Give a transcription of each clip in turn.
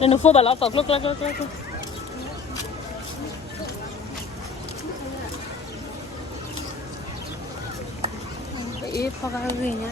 Nên phô bà lão tộc lúc. Ít phô cái gì nhá.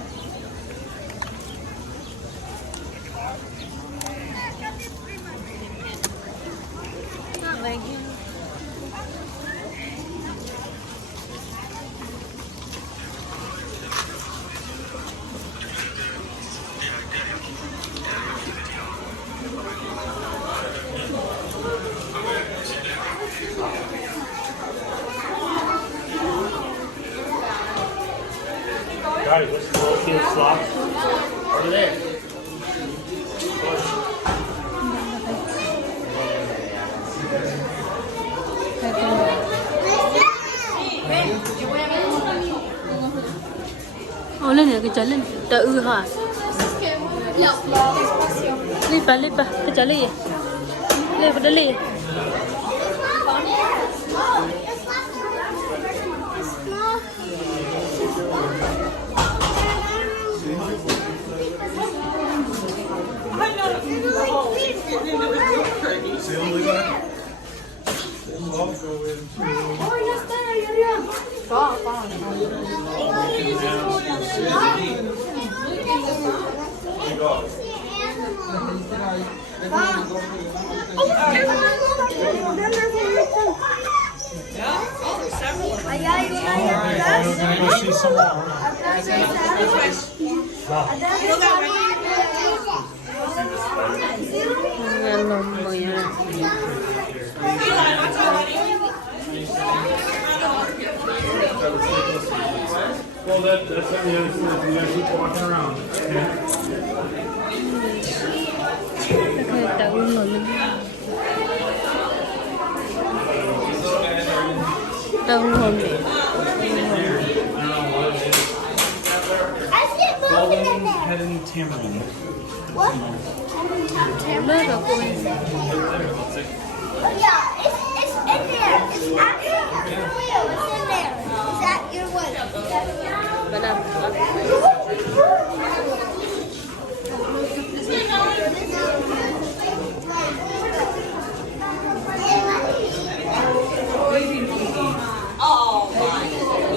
Guys, what's the little slots? Over there. Lên này cái chén lên tự hả? Lipa, cái chén li. Lipa đó li. Well, that's something else. You guys keep walking around. Tự ngồi đâu ngồi mẹ. Golden headed tamarind. What? Lớp rồi cô. Oh, yeah, it's in there. It's actually your wheel. It's in there. Is that your wheel? Bạn làm. Oh my god.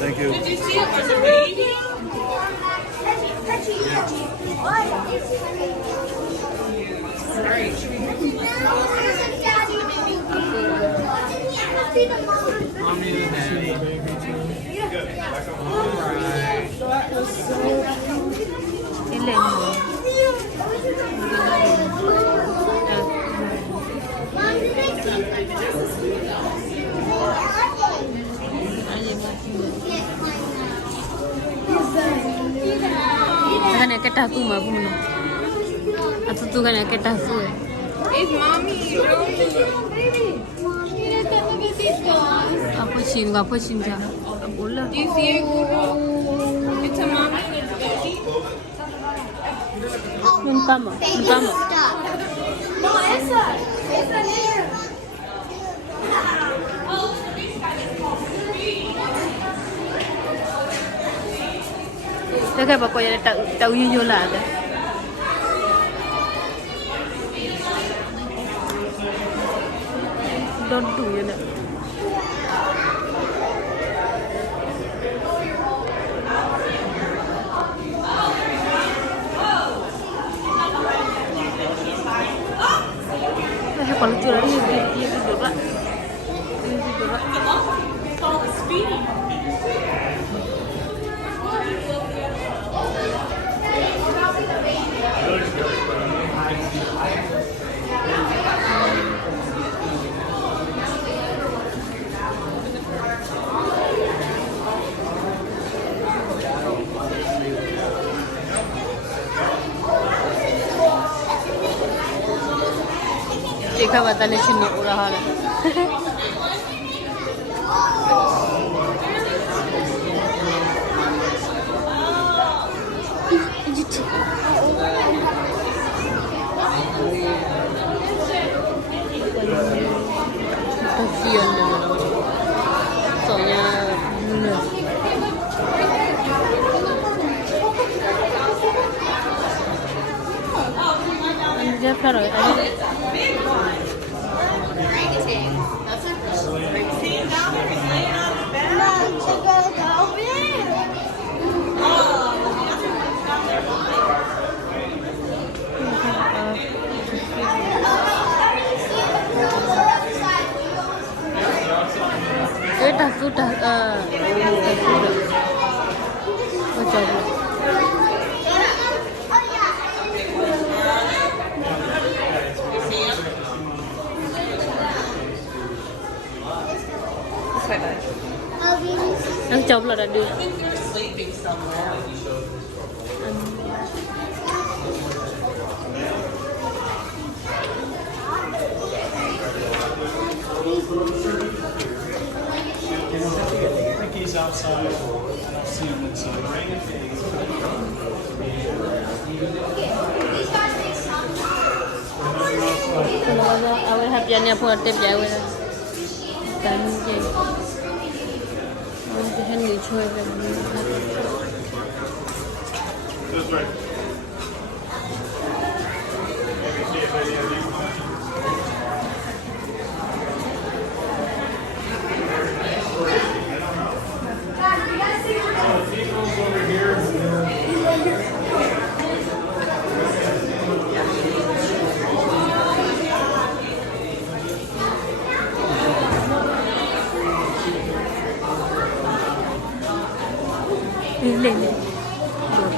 Thank you. Did you see it was a baby? Cái lên rồi. Kan ya kita aku mah punya. Atau tuh kan ya kita aku. Is mommy Apa sih jah? Boleh. Do you see it? It's a mommy and a baby. Muntama. No, it's a here. Thế cái bà coi là tàu như là đó. Đón đủ như này. Hay còn chưa đi được lại. Đi được lại. देखा पता नहीं छिन्न हो रहा है 漂亮，哎。 Mom, to go in. Sudah, oh jauh. Ang jauh lah tadi. I think they're sleeping somewhere. Ricky's outside. I don't see him inside. Kalau awal hapiannya positif ya awal. Kan je. Orang tu hendak cuci benda. That's right. Ini.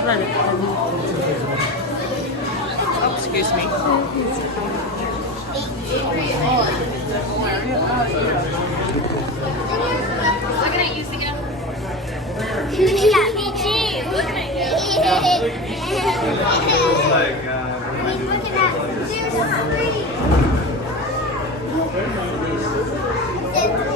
Berat. Oh, excuse me. Looking at you, Sika. Yeah, me too. Look at you. Like, He's looking at you. There's 3.